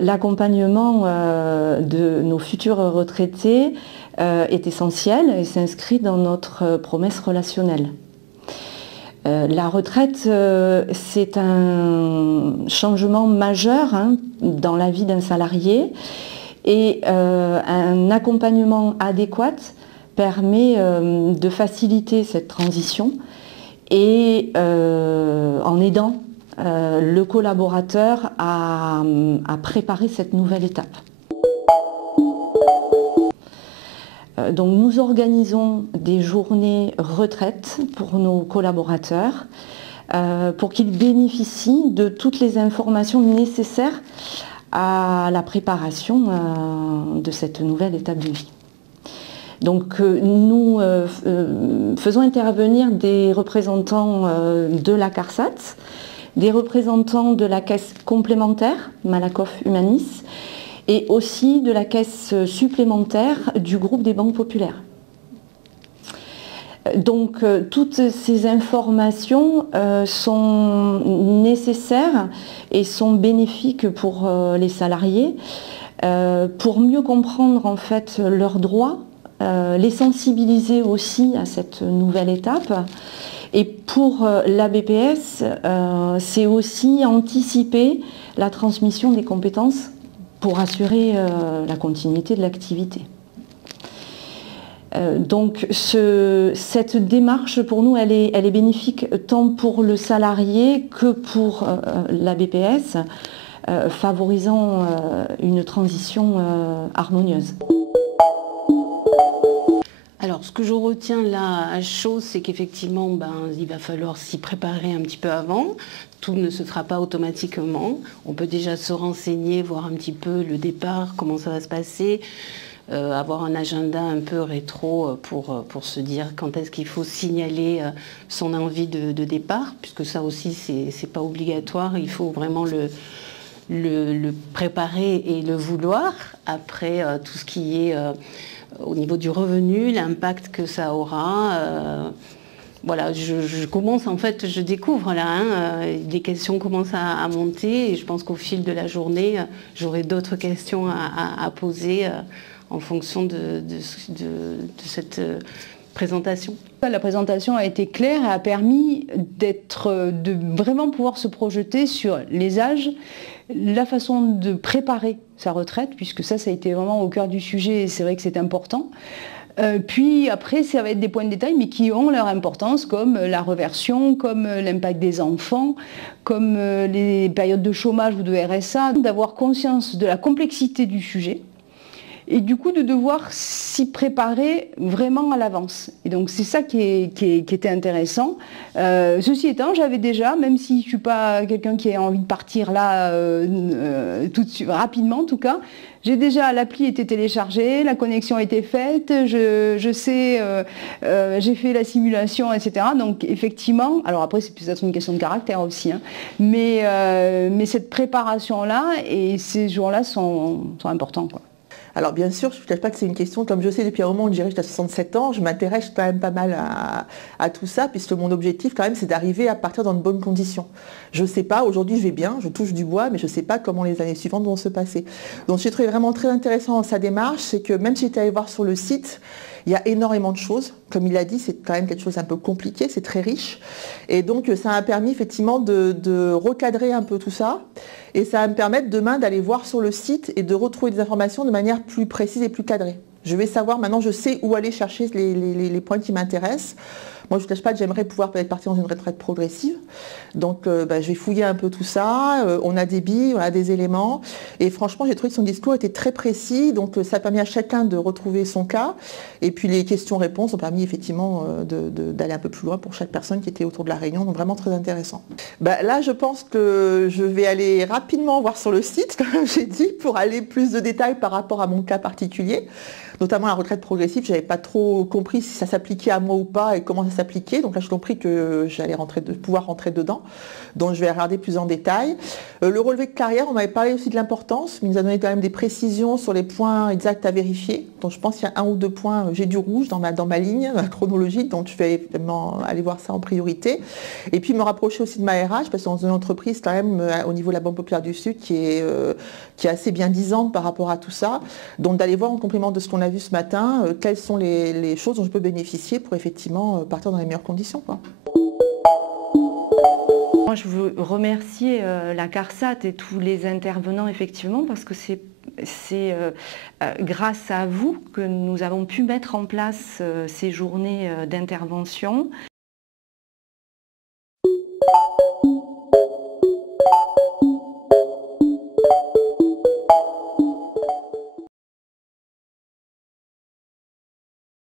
L'accompagnement de nos futurs retraités est essentiel et s'inscrit dans notre promesse relationnelle. La retraite, c'est un changement majeur dans la vie d'un salarié et un accompagnement adéquat permet de faciliter cette transition et en aidant le collaborateur à préparer cette nouvelle étape. Donc nous organisons des journées retraite pour nos collaborateurs pour qu'ils bénéficient de toutes les informations nécessaires à la préparation de cette nouvelle étape de vie. Donc nous faisons intervenir des représentants de la CARSAT, des représentants de la caisse complémentaire Malakoff Humanis et aussi de la caisse supplémentaire du groupe des banques populaires. Donc toutes ces informations sont nécessaires et sont bénéfiques pour les salariés pour mieux comprendre en fait leurs droits, les sensibiliser aussi à cette nouvelle étape. Et pour la BPS, c'est aussi anticiper la transmission des compétences pour assurer la continuité de l'activité. Donc cette démarche pour nous, elle est bénéfique tant pour le salarié que pour la BPS, favorisant une transition harmonieuse. Alors, ce que je retiens là à chaud, c'est qu'effectivement, il va falloir s'y préparer un petit peu avant. Tout ne se fera pas automatiquement. On peut déjà se renseigner, voir un petit peu le départ, comment ça va se passer, avoir un agenda un peu rétro pour se dire quand est-ce qu'il faut signaler son envie de départ, puisque ça aussi, c'est pas obligatoire. Il faut vraiment le préparer et le vouloir. Après, tout ce qui est au niveau du revenu, l'impact que ça aura. Voilà, je commence en fait, je découvre là, les questions commencent à monter et je pense qu'au fil de la journée, j'aurai d'autres questions à poser en fonction de cette présentation. La présentation a été claire et a permis de vraiment pouvoir se projeter sur les âges, la façon de préparer sa retraite, puisque ça a été vraiment au cœur du sujet et c'est vrai que c'est important. Puis après, ça va être des points de détail, mais qui ont leur importance, comme la reversion, comme l'impact des enfants, comme les périodes de chômage ou de RSA, d'avoir conscience de la complexité du sujet. Et du coup de devoir s'y préparer vraiment à l'avance. Et donc c'est ça qui était intéressant. Ceci étant, j'avais déjà, même si je ne suis pas quelqu'un qui a envie de partir là tout de suite, rapidement en tout cas, j'ai déjà, l'appli était téléchargée, la connexion a été faite, je sais, j'ai fait la simulation, etc. Donc effectivement, alors après c'est peut-être une question de caractère aussi, mais cette préparation-là et ces jours-là sont importants, quoi. Alors bien sûr, je ne vous cache pas que c'est une question, comme je sais depuis un moment, on dirait jusqu'à 67 ans, je m'intéresse quand même pas mal à tout ça, puisque mon objectif quand même c'est d'arriver à partir dans de bonnes conditions. Je ne sais pas, aujourd'hui je vais bien, je touche du bois, mais je ne sais pas comment les années suivantes vont se passer. Donc j'ai trouvé vraiment très intéressant dans sa démarche, c'est que même si j'étais allée voir sur le site, il y a énormément de choses. Comme il a dit, c'est quand même quelque chose un peu compliqué, c'est très riche. Et donc ça m'a permis effectivement de recadrer un peu tout ça. Et ça va me permettre demain d'aller voir sur le site et de retrouver des informations de manière plus précise et plus cadrée. Je vais savoir, maintenant je sais où aller chercher les points qui m'intéressent. Moi je ne vous cache pas que j'aimerais pouvoir peut-être partir dans une retraite progressive. Donc je vais fouiller un peu tout ça. On a des billes, on a des éléments. Et franchement j'ai trouvé que son discours était très précis. Donc ça a permis à chacun de retrouver son cas. Et puis les questions-réponses ont permis effectivement d'aller un peu plus loin pour chaque personne qui était autour de la réunion. Donc vraiment très intéressant. Là je pense que je vais aller rapidement voir sur le site, comme j'ai dit, pour aller plus de détails par rapport à mon cas particulier. notamment la retraite progressive, je n'avais pas trop compris si ça s'appliquait à moi ou pas et comment ça s'appliquait. Donc là, j'ai compris que j'allais pouvoir rentrer dedans. Donc je vais regarder plus en détail. Le relevé de carrière, on m'avait parlé aussi de l'importance, mais il nous a donné quand même des précisions sur les points exacts à vérifier. Donc je pense qu'il y a 1 ou 2 points, j'ai du rouge dans ma ligne chronologique, donc je vais évidemment aller voir ça en priorité. Et puis me rapprocher aussi de ma RH, parce que dans une entreprise quand même au niveau de la Banque Populaire du Sud qui est assez bien disante par rapport à tout ça. Donc d'aller voir en complément de ce qu'on a vu ce matin, quelles sont les choses dont je peux bénéficier pour effectivement partir dans les meilleures conditions, quoi. Moi, je veux remercier la CARSAT et tous les intervenants, effectivement, parce que c'est grâce à vous que nous avons pu mettre en place ces journées d'intervention.